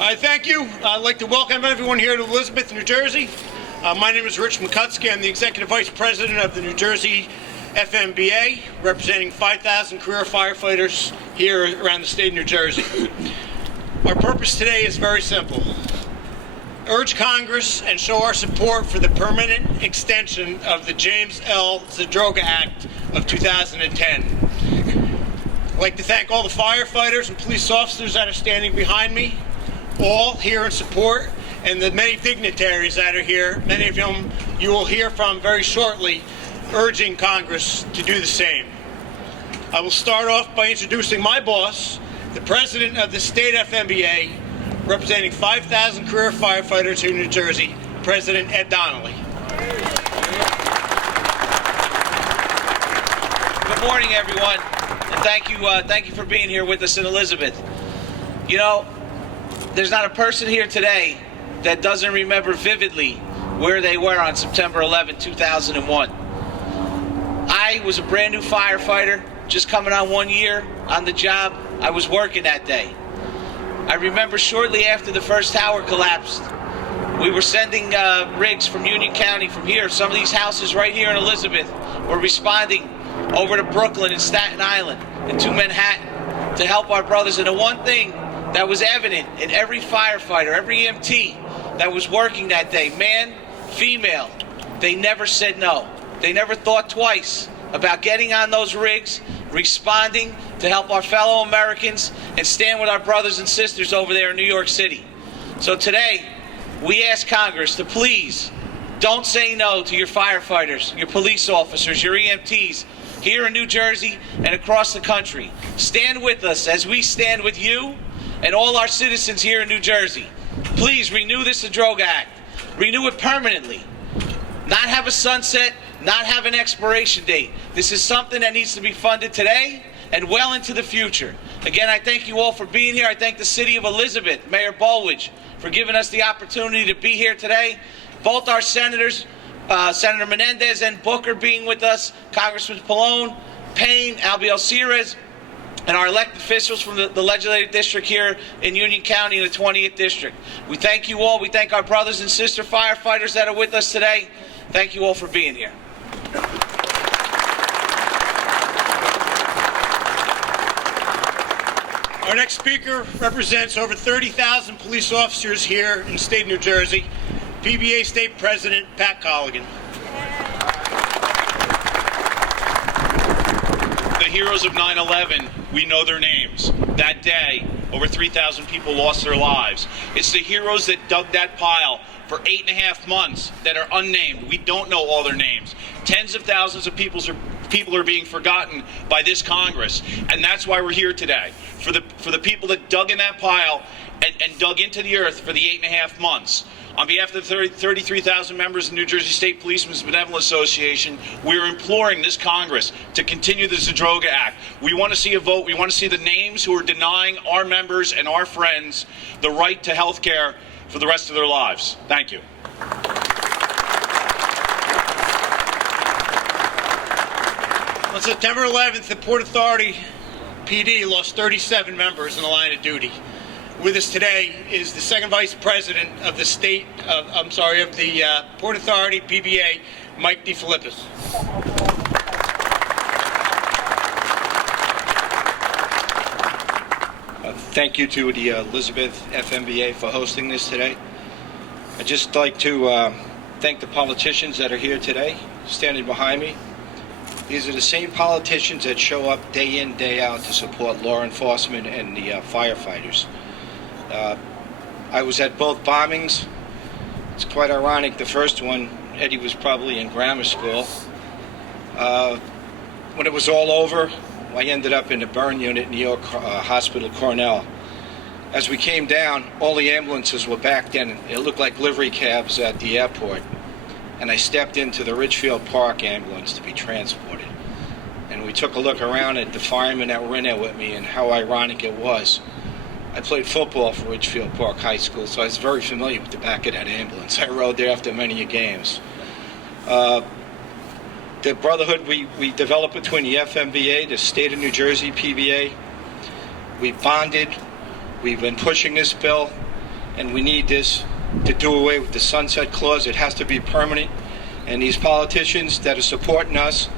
Thank you. I'd like to welcome everyone here to Elizabeth, New Jersey. My name is Rich McCutsky. I'm the Executive Vice President of the New Jersey FMBA, representing 5,000 career firefighters here around the state of New Jersey. Our purpose today is very simple. Urge Congress and show our support for the permanent extension of the James L. Zadroga Act of 2010. I'd like to thank all the firefighters and police officers that are standing behind me, all here in support, and the many dignitaries that are here, many of whom you will hear from very shortly, urging Congress to do the same. I will start off by introducing my boss, the President of the State FMBA, representing 5,000 career firefighters here in New Jersey, President Ed Donnelly. Good morning, everyone, and thank you for being here with us in Elizabeth. You know, there's not a person here today that doesn't remember vividly where they were on September 11, 2001. I was a brand new firefighter, just coming on 1 year on the job. I was working that day. I remember shortly after the first tower collapsed, we were sending rigs from Union County, from here. Some of these houses right here in Elizabeth were responding over to Brooklyn and Staten Island and to Manhattan to help our brothers. And the one thing that was evident in every firefighter, every EMT that was working that day, man, female, they never said no. They never thought twice about getting on those rigs, responding to help our fellow Americans, and stand with our brothers and sisters over there in New York City. So today, we ask Congress to please don't say no to your firefighters, your police officers, your EMTs here in New Jersey and across the country. Stand with us as we stand with you and all our citizens here in New Jersey. Please renew this Zadroga Act. Renew it permanently. Not have a sunset, not have an expiration date. This is something that needs to be funded today and well into the future. Again, I thank you all for being here. I thank the City of Elizabeth, Mayor Bolwich, for giving us the opportunity to be here today. Both our senators, Senator Menendez and Booker being with us, Congressman Pallone, Payne, Albiol-Sires, and our elected officials from the legislative district here in Union County in the 20th District. We thank you all. We thank our brothers and sister firefighters that are with us today. Thank you all for being here. Our next speaker represents over 30,000 police officers here in the state of New Jersey, PBA State President Pat Colligan. The heroes of 9/11, we know their names. That day, over 3,000 people lost their lives. It's the heroes that dug that pile for 8.5 months that are unnamed. We don't know all their names. Tens of thousands of people are being forgotten by this Congress, and that's why we're here today. For the people that dug in that pile and dug into the earth for the 8.5 months. On behalf of the 33,000 members of the New Jersey State Policemen's Benevolent Association, we're imploring this Congress to continue the Zadroga Act. We want to see a vote. We want to see the names who are denying our members and our friends the right to health care for the rest of their lives. Thank you. On September 11th, the Port Authority PD lost 37 members in the line of duty. With us today is the second vice president of the Port Authority PBA, Mike DeFilippis. Thank you to the Elizabeth FMBA for hosting this today. I'd just like to thank the politicians that are here today, standing behind me. These are the same politicians that show up day in, day out to support law enforcement and the firefighters. I was at both bombings. It's quite ironic. The first one, Eddie was probably in grammar school. When it was all over, I ended up in the burn unit in New York Hospital Cornell. As we came down, all the ambulances were backed in. It looked like livery cabs at the airport. And I stepped into the Ridgefield Park ambulance to be transported. And we took a look around at the firemen that were in there with me and how ironic it was. I played football for Ridgefield Park High School, so I was very familiar with the back of that ambulance. I rode there after many games. The Brotherhood we developed between the FMBA, the State of New Jersey PBA, we bonded. We've been pushing this bill. and we need this to do away with the sunset clause. It has to be permanent. And these politicians that are supporting us,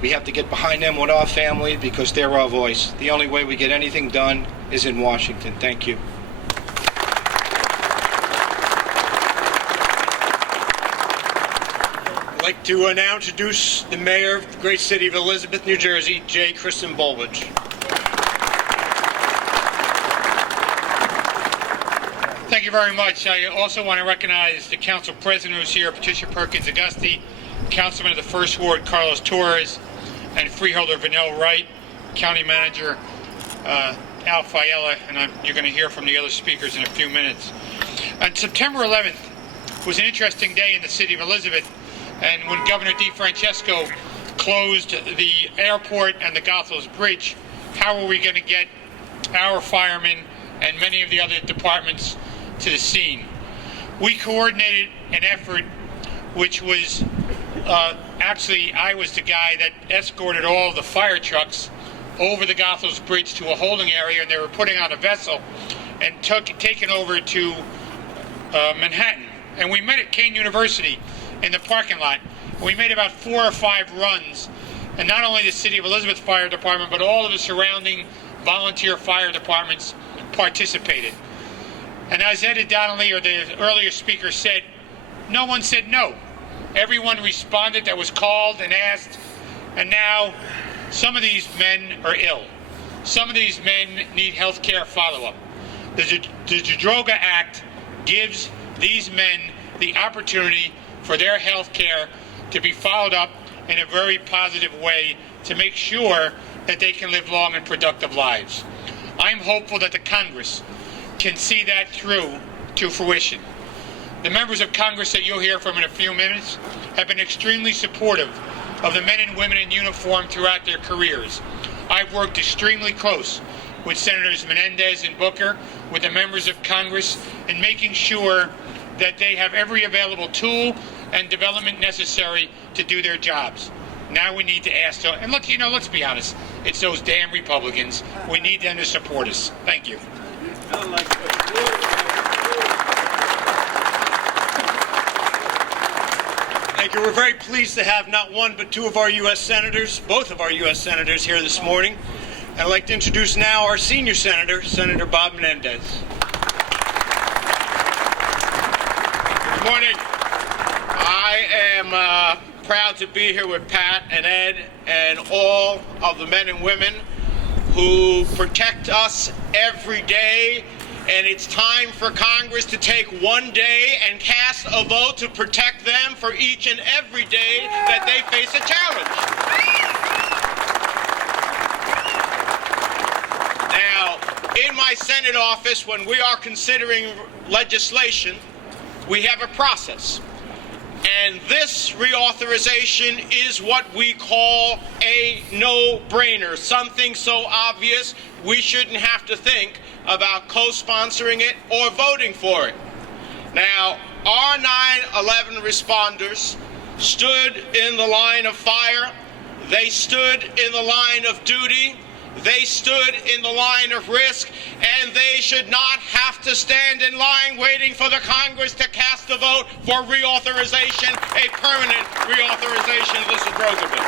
we have to get behind them with our family because they're our voice. The only way we get anything done is in Washington. Thank you. I'd like to now introduce the mayor of the great city of Elizabeth, New Jersey, J. Kristen Bulwich. Thank you very much. I also want to recognize the council president who's here, Patricia Perkins-Augusti, councilman of the First Ward, Carlos Torres, and freeholder Vanell Wright, county manager Al Fiella, and you're going to hear from the other speakers in a few minutes. On September 11th was an interesting day in the city of Elizabeth, and when Governor DeFrancesco closed the airport and the Goethals Bridge, how were we going to get our firemen and many of the other departments to the scene? We coordinated an effort which was actually, I was the guy that escorted all of the fire trucks over the Goethals Bridge to a holding area, and they were putting on a vessel and taken over to Manhattan. And we met at Kane University in the parking lot. We made about 4 or 5 runs, and not only the City of Elizabeth Fire Department, but all of the surrounding volunteer fire departments participated. And as Ed Donnelly, or the earlier speaker, said, no one said no. Everyone responded that was called and asked, and now some of these men are ill. Some of these men need health care follow-up. The Zadroga Act gives these men the opportunity for their health care to be followed up in a very positive way to make sure that they can live long and productive lives. I'm hopeful that the Congress can see that through to fruition. The members of Congress that you'll hear from in a few minutes have been extremely supportive of the men and women in uniform throughout their careers. I've worked extremely close with Senators Menendez and Booker, with the members of Congress, in making sure that they have every available tool and development necessary to do their jobs. Now we need to ask them, and let's be honest, it's those damn Republicans. We need them to support us. Thank you. Thank you. We're very pleased to have not one but 2 of our U.S. Senators, both of our U.S. Senators here this morning. I'd like to introduce now our senior senator, Senator Bob Menendez. Good morning. I am proud to be here with Pat and Ed and all of the men and women who protect us every day. And it's time for Congress to take one day and cast a vote to protect them for each and every day that they face a challenge. Now, in my Senate office, when we are considering legislation, we have a process. And this reauthorization is what we call a no-brainer, something so obvious we shouldn't have to think about co-sponsoring it or voting for it. Now, our 9/11 responders stood in the line of fire, they stood in the line of duty, they stood in the line of risk, and they should not have to stand in line waiting for the Congress to cast a vote for reauthorization, a permanent reauthorization of the Zadroga bill.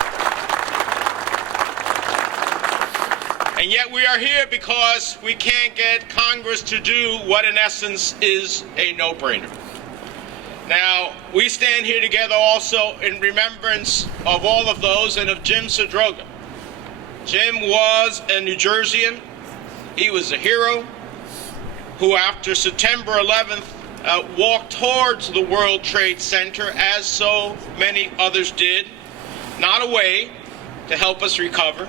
And yet we are here because we can't get Congress to do what in essence is a no-brainer. Now, we stand here together also in remembrance of all of those and of Jim Zadroga. Jim was a New Jerseyan. He was a hero who, after September 11th, walked towards the World Trade Center, as so many others did, not away to help us recover,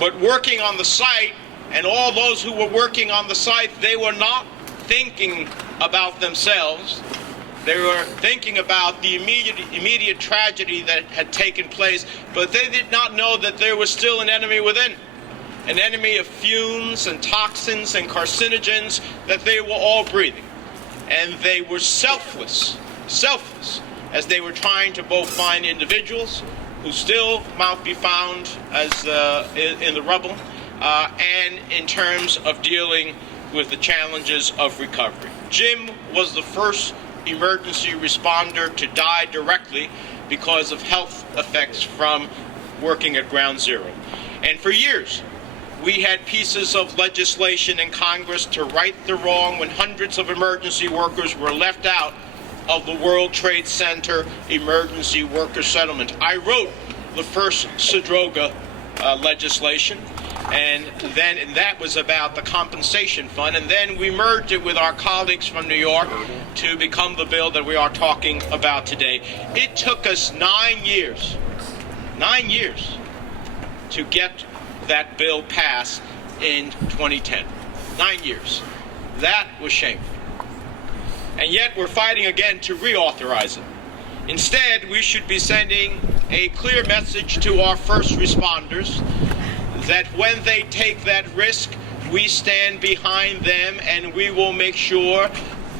but working on the site. And all those who were working on the site, they were not thinking about themselves. They were thinking about the immediate tragedy that had taken place, but they did not know that there was still an enemy within, an enemy of fumes and toxins and carcinogens that they were all breathing. And they were selfless, as they were trying to both find individuals who still might be found as in the rubble, and in terms of dealing with the challenges of recovery. Jim was the first emergency responder to die directly because of health effects from working at Ground Zero. And for years, we had pieces of legislation in Congress to right the wrong when hundreds of emergency workers were left out of the World Trade Center emergency worker settlement. I wrote the first Zadroga legislation, and that was about the compensation fund, and then we merged it with our colleagues from New York to become the bill that we are talking about today. It took us 9 years to get that bill passed in 2010. 9 years. That was shameful. And yet we're fighting again to reauthorize it. Instead, we should be sending a clear message to our first responders that when they take that risk, we stand behind them and we will make sure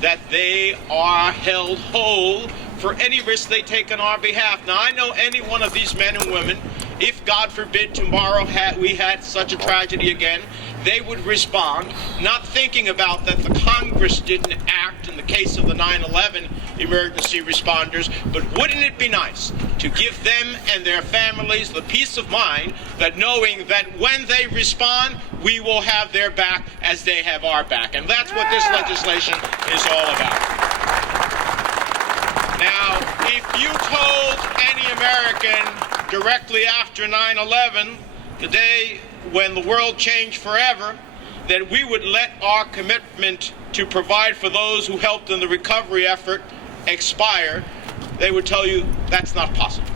that they are held whole for any risk they take on our behalf. Now, I know any one of these men and women, if God forbid tomorrow we had such a tragedy again, they would respond, not thinking about that the Congress didn't act in the case of the 9/11 emergency responders, but wouldn't it be nice to give them and their families the peace of mind that knowing that when they respond, we will have their back as they have our back. And that's what this legislation is all about. Now, if you told any American directly after 9/11, the day when the world changed forever, that we would let our commitment to provide for those who helped in the recovery effort expire, they would tell you that's not possible.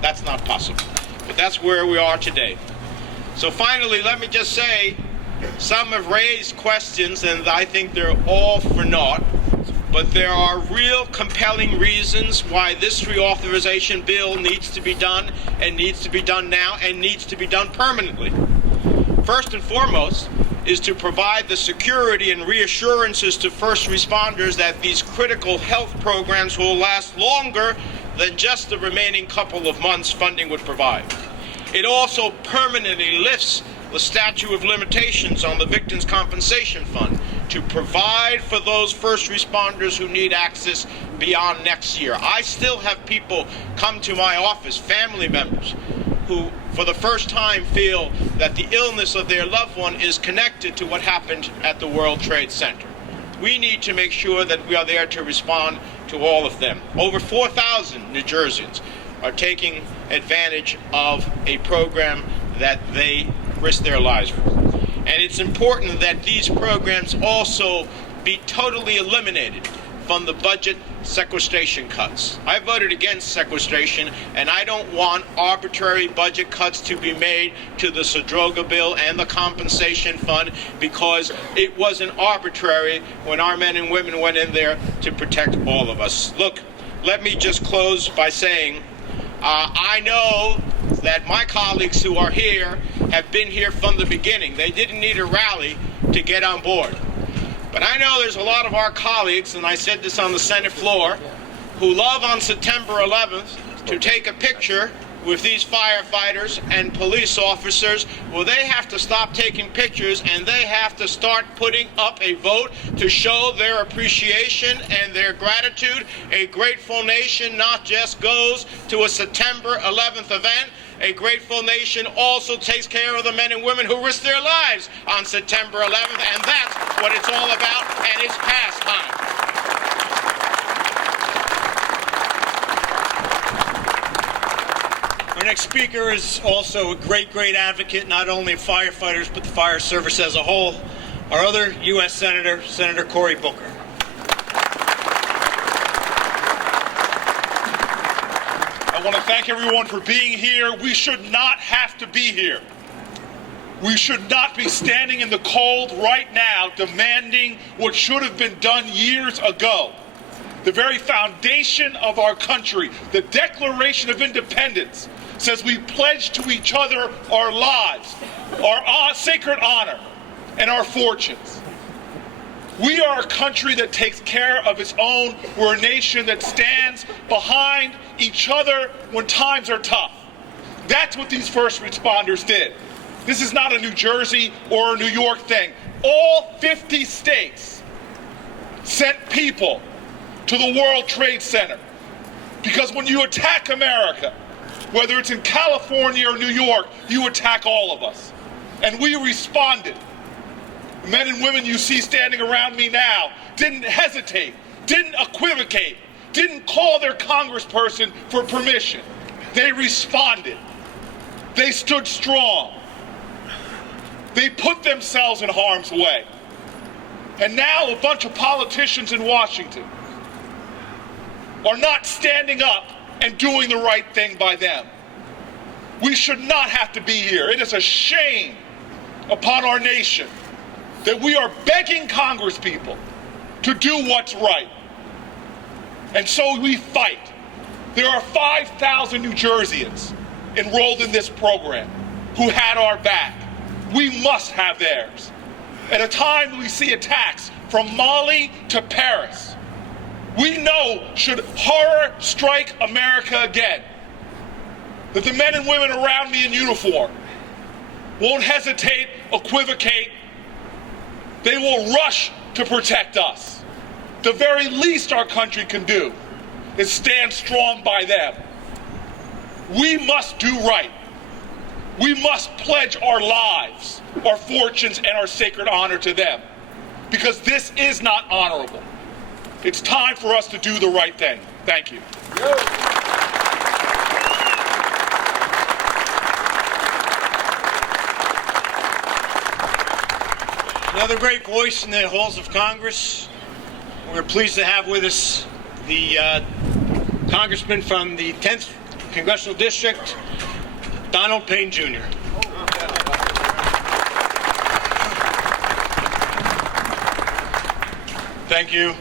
That's not possible. But that's where we are today. So finally, let me just say, some have raised questions, and I think they're all for naught. But there are real compelling reasons why this reauthorization bill needs to be done, and needs to be done now, and needs to be done permanently. First and foremost is to provide the security and reassurances to first responders that these critical health programs will last longer than just the remaining couple of months funding would provide. It also permanently lifts the statute of limitations on the Victims' Compensation Fund to provide for those first responders who need access beyond next year. I still have people come to my office, family members, who for the first time feel that the illness of their loved one is connected to what happened at the World Trade Center. We need to make sure that we are there to respond to all of them. Over 4,000 New Jerseyans are taking advantage of a program that they risk their lives for. And it's important that these programs also be totally eliminated from the budget sequestration cuts. I voted against sequestration, and I don't want arbitrary budget cuts to be made to the Zadroga bill and the compensation fund, because it wasn't arbitrary when our men and women went in there to protect all of us. Look, let me just close by saying I know that my colleagues who are here have been here from the beginning. They didn't need a rally to get on board. But I know there's a lot of our colleagues, and I said this on the Senate floor, who love on September 11th to take a picture with these firefighters and police officers. Well, they have to stop taking pictures, and they have to start putting up a vote to show their appreciation and their gratitude. A grateful nation not just goes to a September 11th event. A grateful nation also takes care of the men and women who risk their lives on September 11th, and that's what it's all about, and it's past time. Our next speaker is also a great advocate, not only of firefighters, but the fire service as a whole. Our other U.S. Senator, Senator Cory Booker. I want to thank everyone for being here. We should not have to be here. We should not be standing in the cold right now demanding what should have been done years ago. The very foundation of our country, the Declaration of Independence, says we pledge to each other our lives, our sacred honor, and our fortunes. We are a country that takes care of its own. We're a nation that stands behind each other when times are tough. That's what these first responders did. This is not a New Jersey or a New York thing. All 50 states sent people to the World Trade Center. Because when you attack America, whether it's in California or New York, you attack all of us. And we responded. Men and women you see standing around me now didn't hesitate, didn't equivocate, didn't call their congressperson for permission. They responded. They stood strong. They put themselves in harm's way. And now a bunch of politicians in Washington are not standing up and doing the right thing by them. We should not have to be here. It is a shame upon our nation that we are begging congresspeople to do what's right. And so we fight. There are 5,000 New Jerseyans enrolled in this program who had our back. We must have theirs. At a time we see attacks from Mali to Paris, we know should horror strike America again, that the men and women around me in uniform won't hesitate, equivocate. They will rush to protect us. The very least our country can do is stand strong by them. We must do right. We must pledge our lives, our fortunes, and our sacred honor to them, because this is not honorable. It's time for us to do the right thing. Thank you. Another great voice in the halls of Congress. We're pleased to have with us the congressman from the 10th Congressional District, Donald Payne Jr. Thank you.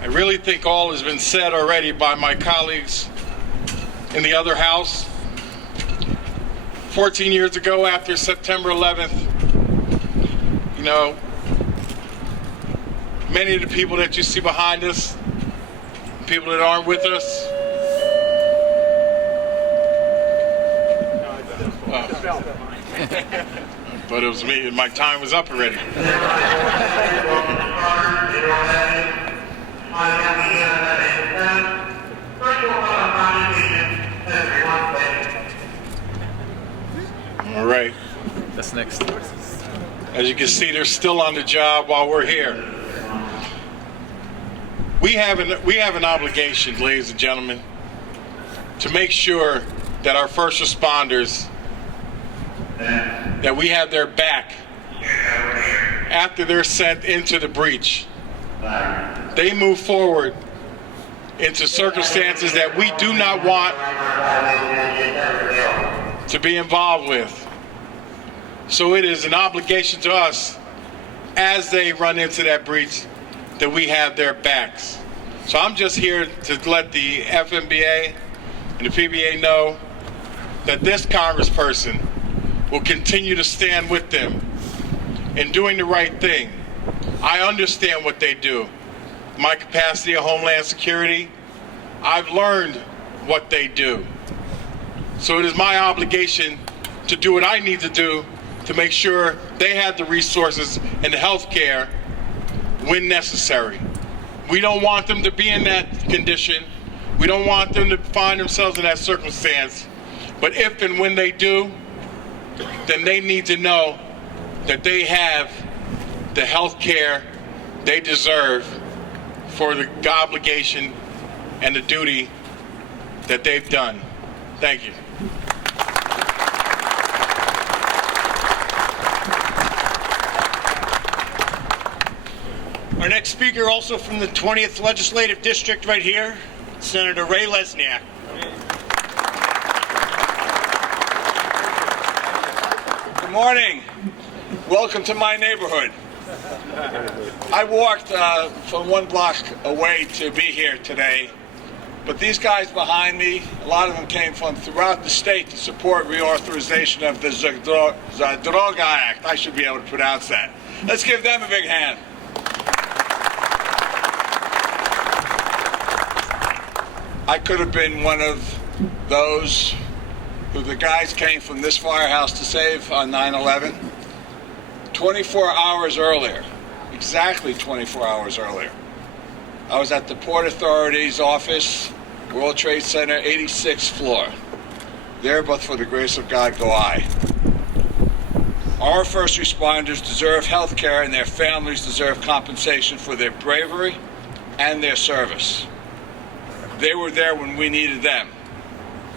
I really think all has been said already by my colleagues in the other House. 14 years ago, after September 11th, you know, many of the people that you see behind us, people that aren't with us, but it was me, and my time was up already. All right. That's next. As you can see, they're still on the job while we're here. We have an obligation, ladies and gentlemen, to make sure that our first responders, that we have their back after they're sent into the breach. They move forward into circumstances that we do not want to be involved with. So it is an obligation to us, as they run into that breach, that we have their backs. So I'm just here to let the FMBA and the PBA know that this congressperson will continue to stand with them in doing the right thing. I understand what they do. My capacity of Homeland Security, I've learned what they do. So it is my obligation to do what I need to do to make sure they have the resources and the health care when necessary. We don't want them to be in that condition. We don't want them to find themselves in that circumstance. But if and when they do, then they need to know that they have the health care they deserve for the obligation and the duty that they've done. Thank you. Our next speaker, also from the 20th Legislative District right here, Senator Ray Lesniak. Good morning. Welcome to my neighborhood. I walked from 1 block away to be here today, but these guys behind me, a lot of them came from throughout the state to support reauthorization of the Zadroga Act. I should be able to pronounce that. Let's give them a big hand. I could have been one of those who the guys came from this firehouse to save on 9/11. 24 hours earlier, exactly 24 hours earlier. I was at the Port Authority's office, World Trade Center, 86th floor. There, but for the grace of God, go I. Our first responders deserve health care, and their families deserve compensation for their bravery and their service. They were there when we needed them.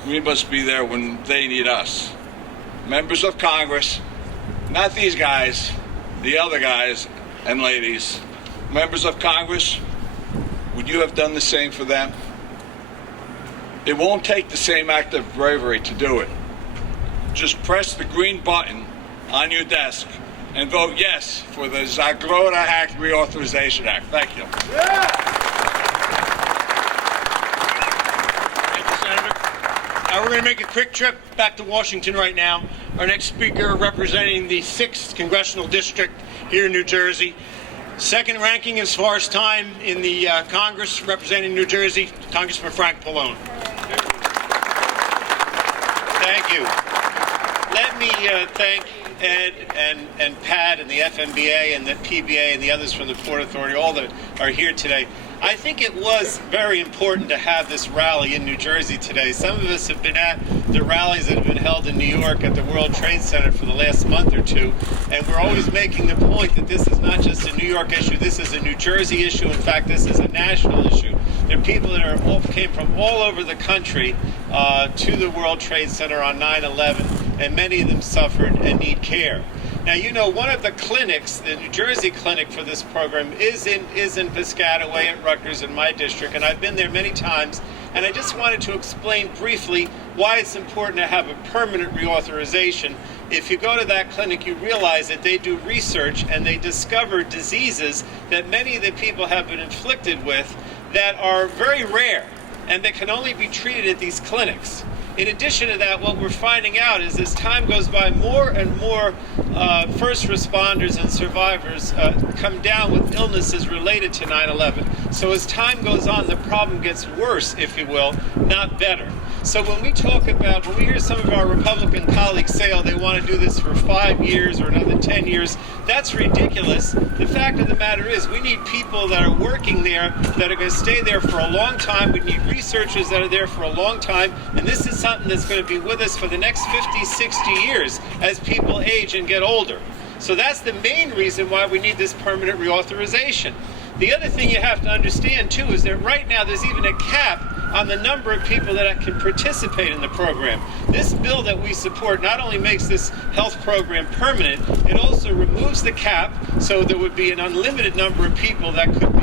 We must be there when they need us. Members of Congress, not these guys, the other guys and ladies, members of Congress, would you have done the same for them? It won't take the same act of bravery to do it. Just press the green button on your desk and vote yes for the Zadroga Act Reauthorization Act. Thank you. Thank you, Senator. We're going to make a quick trip back to Washington right now. Our next speaker representing the 6th Congressional District here in New Jersey. Second ranking as far as time in the Congress representing New Jersey, Congressman Frank Pallone. Thank you. Let me thank Ed and Pat and the FMBA and the PBA and the others from the Port Authority, all that are here today. I think it was very important to have this rally in New Jersey today. Some of us have been at the rallies that have been held in New York at the World Trade Center for the last month or two, and we're always making the point that this is not just a New York issue, this is a New Jersey issue. In fact, this is a national issue. There are people that came from all over the country to the World Trade Center on 9/11, and many of them suffered and need care. Now, you know, one of the clinics, the New Jersey clinic for this program is in Piscataway at Rutgers in my district, and I've been there many times, and I just wanted to explain briefly why it's important to have a permanent reauthorization. If you go to that clinic, you realize that they do research and they discover diseases that many of the people have been inflicted with that are very rare and that can only be treated at these clinics. In addition to that, what we're finding out is as time goes by, more and more first responders and survivors come down with illnesses related to 9/11. So as time goes on, the problem gets worse, if you will, not better. So when we hear some of our Republican colleagues say, oh, they want to do this for 5 years or another 10 years, that's ridiculous. The fact of the matter is we need people that are working there that are going to stay there for a long time. We need researchers that are there for a long time. And this is something that's going to be with us for the next 50, 60 years as people age and get older. So that's the main reason why we need this permanent reauthorization. The other thing you have to understand, too, is that right now there's even a cap on the number of people that can participate in the program. This bill that we support not only makes this health program permanent, it also removes the cap, so there would be an unlimited number of people that could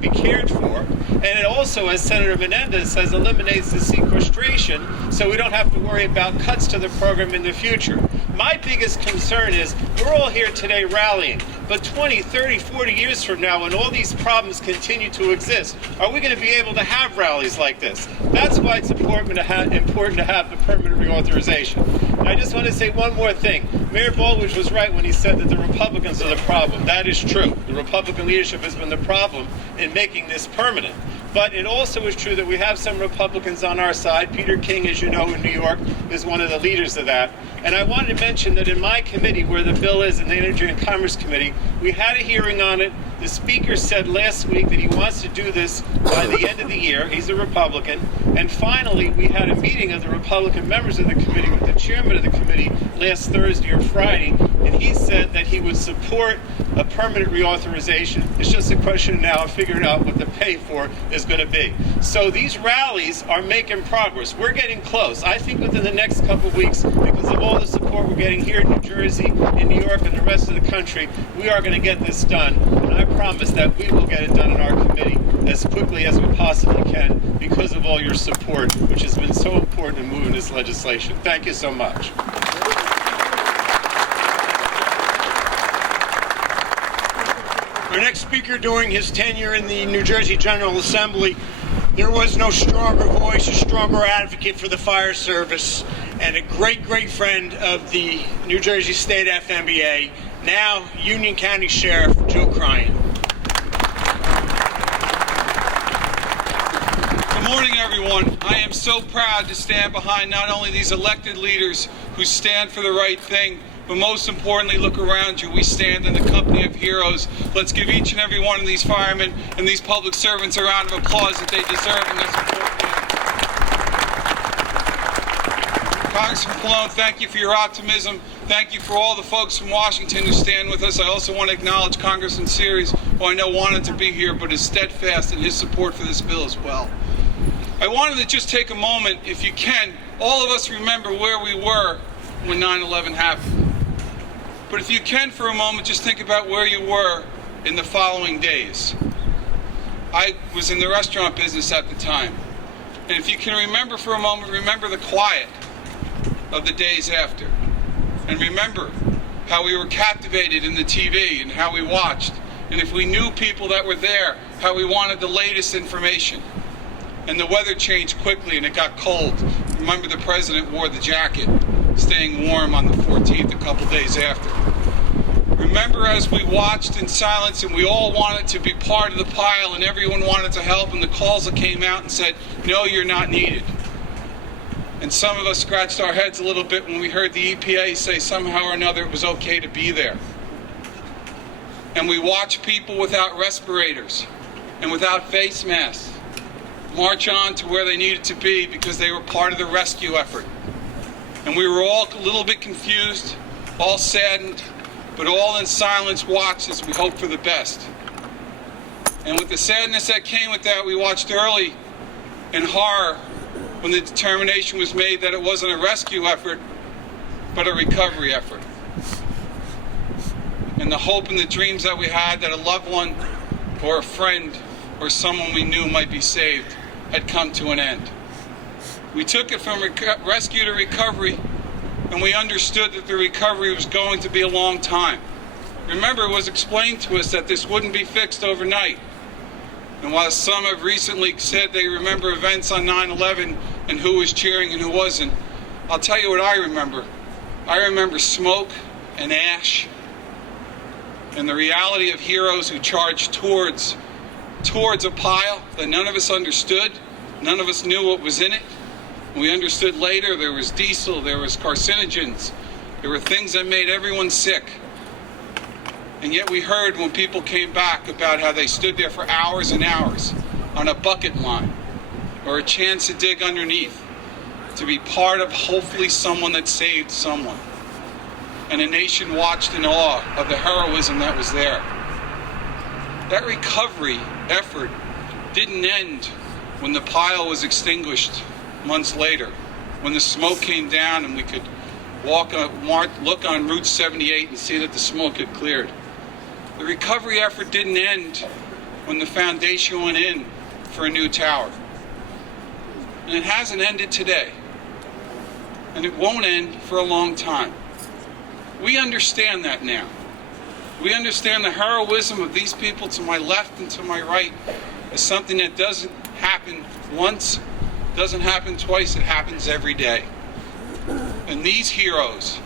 be cared for. And it also, as Senator Menendez says, eliminates the sequestration, so we don't have to worry about cuts to the program in the future. My biggest concern is we're all here today rallying, but 20, 30, 40 years from now, when all these problems continue to exist, are we going to be able to have rallies like this? That's why it's important to have the permanent reauthorization. And I just want to say one more thing. Mayor Baldwin was right when he said that the Republicans are the problem. That is true. The Republican leadership has been the problem in making this permanent. But it also is true that we have some Republicans on our side. Peter King, as you know, in New York, is one of the leaders of that. And I wanted to mention that in my committee, where the bill is, in the Energy and Commerce Committee, we had a hearing on it. The Speaker said last week that he wants to do this by the end of the year. He's a Republican. And finally, we had a meeting of the Republican members of the committee with the chairman of the committee last Thursday or Friday, and he said that he would support a permanent reauthorization. It's just a question now of figuring out what the pay for is going to be. So these rallies are making progress. We're getting close. I think within the next couple of weeks, because of all the support we're getting here in New Jersey, in New York, and the rest of the country, we are going to get this done. And I promise that we will get it done in our committee as quickly as we possibly can because of all your support, which has been so important in moving this legislation. Thank you so much. Our next speaker during his tenure in the New Jersey General Assembly, there was no stronger voice, a stronger advocate for the fire service, and a great, great friend of the New Jersey State FMBA, now Union County Sheriff Joe Cryan. Good morning, everyone. I am so proud to stand behind not only these elected leaders who stand for the right thing, but most importantly, look around you. We stand in the company of heroes. Let's give each and every one of these firemen and these public servants a round of applause that they deserve in this important day. Congressman Pallone, thank you for your optimism. Thank you for all the folks from Washington who stand with us. I also want to acknowledge Congressman Series, who I know wanted to be here, but is steadfast in his support for this bill as well. I wanted to just take a moment, if you can. All of us remember where we were when 9/11 happened. But if you can for a moment, just think about where you were in the following days. I was in the restaurant business at the time. And if you can remember for a moment, remember the quiet of the days after. And remember how we were captivated in the TV and how we watched. And if we knew people that were there, how we wanted the latest information. And the weather changed quickly and it got cold. Remember, the president wore the jacket, staying warm on the 14th, a couple days after. Remember as we watched in silence and we all wanted to be part of the pile and everyone wanted to help, and the calls that came out and said, no, you're not needed. And some of us scratched our heads a little bit when we heard the EPA say somehow or another it was okay to be there. And we watched people without respirators and without face masks march on to where they needed to be because they were part of the rescue effort. And we were all a little bit confused, all saddened, but all in silence watched as we hoped for the best. And with the sadness that came with that, we watched early in horror when the determination was made that it wasn't a rescue effort, but a recovery effort. And the hope and the dreams that we had that a loved one or a friend or someone we knew might be saved had come to an end. We took it from rescue to recovery, and we understood that the recovery was going to be a long time. Remember, it was explained to us that this wouldn't be fixed overnight. And while some have recently said they remember events on 9/11 and who was cheering and who wasn't, I'll tell you what I remember. I remember smoke and ash and the reality of heroes who charged towards a pile that none of us understood. None of us knew what was in it. We understood later there was diesel, there was carcinogens, there were things that made everyone sick. And yet we heard when people came back about how they stood there for hours and hours on a bucket line or a chance to dig underneath to be part of hopefully someone that saved someone. And a nation watched in awe of the heroism that was there. That recovery effort didn't end when the pile was extinguished months later, when the smoke came down and we could look on Route 78 and see that the smoke had cleared. The recovery effort didn't end when the foundation went in for a new tower. And it hasn't ended today. And it won't end for a long time. We understand that now. We understand the heroism of these people to my left and to my right is something that doesn't happen once, doesn't happen twice, it happens every day. And these heroes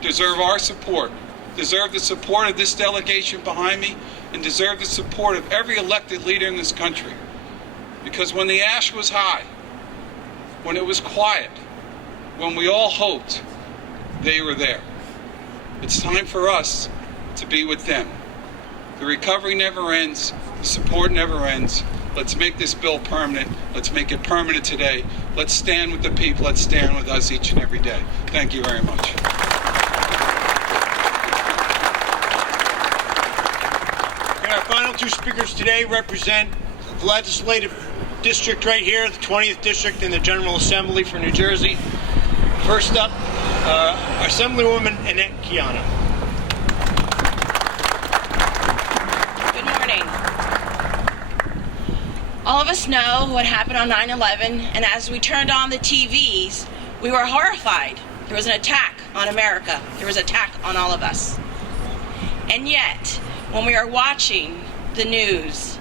deserve our support, deserve the support of this delegation behind me, and deserve the support of every elected leader in this country. Because when the ash was high, when it was quiet, when we all hoped, they were there. It's time for us to be with them. The recovery never ends, the support never ends. Let's make this bill permanent. Let's make it permanent today. Let's stand with the people. Let's stand with us each and every day. Thank you very much. And our final two speakers today represent the legislative district right here, the 20th district in the General Assembly for New Jersey. First up, Assemblywoman Annette Kiana. Good morning. All of us know what happened on 9/11, and as we turned on the TVs, we were horrified. There was an attack on America. There was an attack on all of us. And yet, when we were watching the news,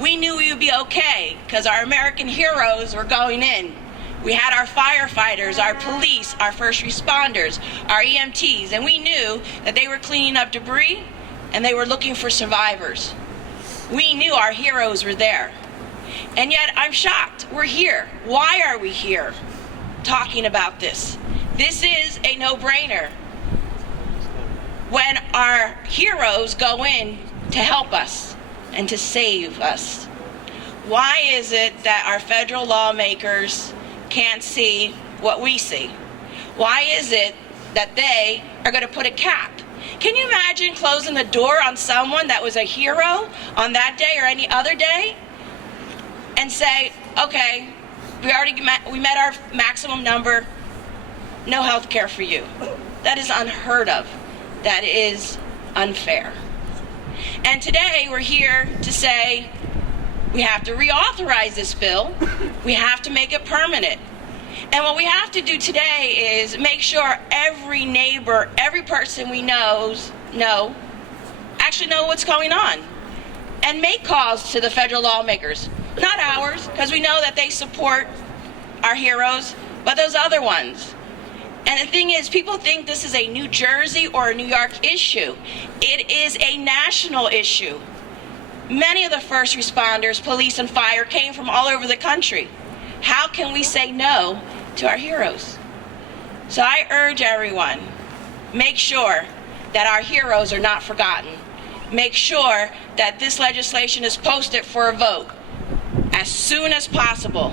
we knew we would be okay because our American heroes were going in. We had our firefighters, our police, our first responders, our EMTs, and we knew that they were cleaning up debris and they were looking for survivors. We knew our heroes were there. And yet I'm shocked. We're here. Why are we here talking about this? This is a no-brainer. when our heroes go in to help us and to save us? Why is it that our federal lawmakers can't see what we see? Why is it that they are going to put a cap? Can you imagine closing the door on someone that was a hero on that day or any other day and say, okay, we met our maximum number, no health care for you? That is unheard of. That is unfair. And today we're here to say we have to reauthorize this bill. We have to make it permanent. And what we have to do today is make sure every neighbor, every person we know what's going on, and make calls to the federal lawmakers, not ours, because we know that they support our heroes, but those other ones. And the thing is, people think this is a New Jersey or a New York issue. It is a national issue. Many of the first responders, police and fire, came from all over the country. How can we say no to our heroes? So I urge everyone, make sure that our heroes are not forgotten. Make sure that this legislation is posted for a vote as soon as possible,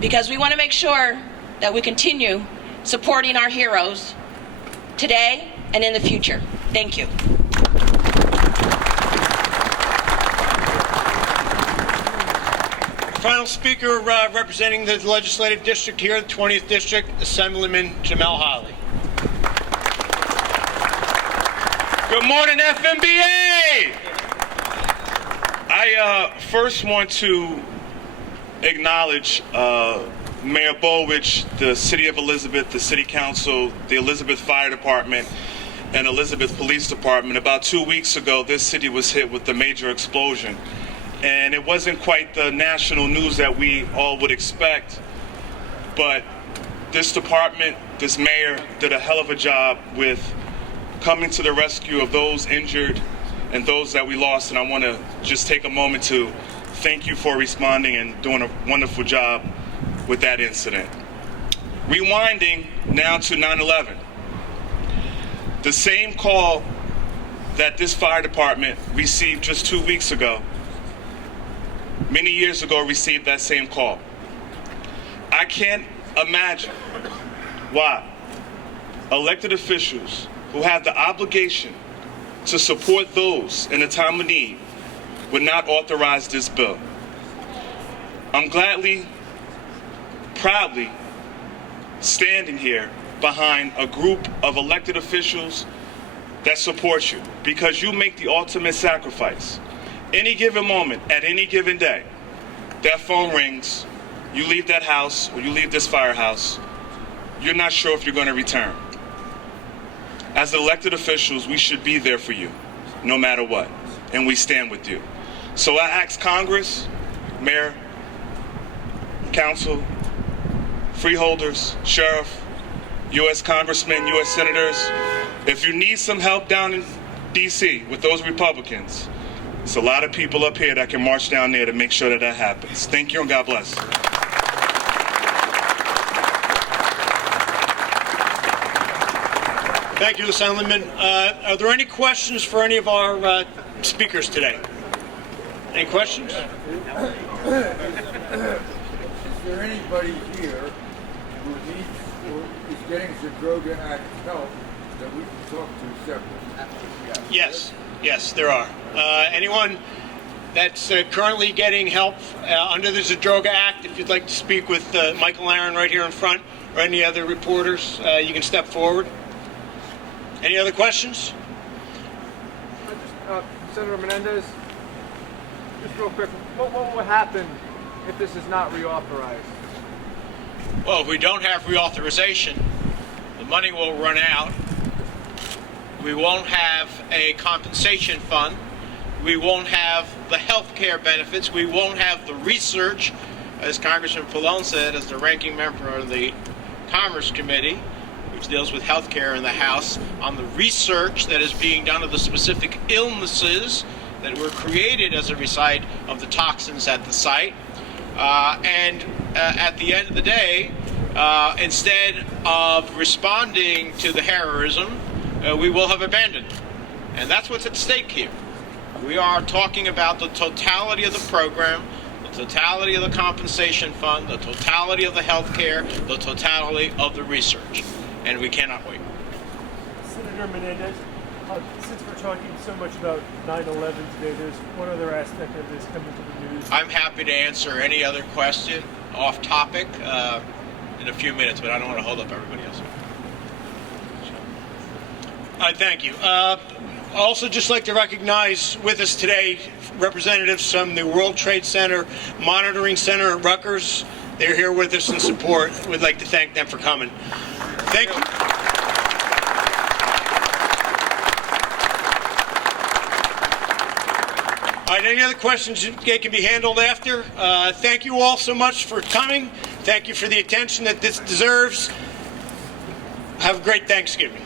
because we want to make sure that we continue supporting our heroes today and in the future. Thank you. Final speaker representing the legislative district here, the 20th District, Assemblyman Jamel Holly. Good morning, FMBA! I first want to acknowledge Mayor Bowich, the City of Elizabeth, the City Council, the Elizabeth Fire Department, and Elizabeth Police Department. About 2 weeks ago, this city was hit with a major explosion. And it wasn't quite the national news that we all would expect, but this department, this mayor, did a hell of a job with coming to the rescue of those injured and those that we lost. And I want to just take a moment to thank you for responding and doing a wonderful job with that incident. Rewinding now to 9/11. The same call that this fire department received just 2 weeks ago, many years ago, received that same call. I can't imagine why elected officials who have the obligation to support those in a time of need would not authorize this bill. I'm gladly, proudly standing here behind a group of elected officials that support you, because you make the ultimate sacrifice. Any given moment, at any given day, that phone rings, you leave that house or you leave this firehouse, you're not sure if you're going to return. As elected officials, we should be there for you, no matter what, and we stand with you. So I ask Congress, Mayor, Council, freeholders, Sheriff, U.S. Congressmen, U.S. Senators, if you need some help down in D.C. with those Republicans, there's a lot of people up here that can march down there to make sure that that happens. Thank you and God bless. Thank you, Assemblyman. Are there any questions for any of our speakers today? Any questions? Is there anybody here who needs or is getting Zadroga Act help that we can talk to separately? Yes, there are. Anyone that's currently getting help under the Zadroga Act, if you'd like to speak with Michael Aaron right here in front, or any other reporters, you can step forward. Any other questions? Senator Menendez, just real quick, what will happen if this is not reauthorized? Well, if we don't have reauthorization, the money will run out. We won't have a compensation fund. We won't have the health care benefits. We won't have the research, as Congressman Pallone said, as the ranking member of the Commerce Committee, which deals with health care in the House, on the research that is being done of the specific illnesses that were created as a result of the toxins at the site. And at the end of the day, instead of responding to the heroism, we will have abandoned them. And that's what's at stake here. We are talking about the totality of the program, the totality of the compensation fund, the totality of the health care, the totality of the research. And we cannot wait. Senator Menendez, since we're talking so much about 9/11 today, there's one other aspect of this coming to the news. I'm happy to answer any other question off topic in a few minutes, but I don't want to hold up everybody else. Thank you. I also just like to recognize with us today representatives from the World Trade Center Monitoring Center at Rutgers. They're here with us in support. We'd like to thank them for coming. Thank you. All right, any other questions can be handled after? Thank you all so much for coming. Thank you for the attention that this deserves. Have a great Thanksgiving.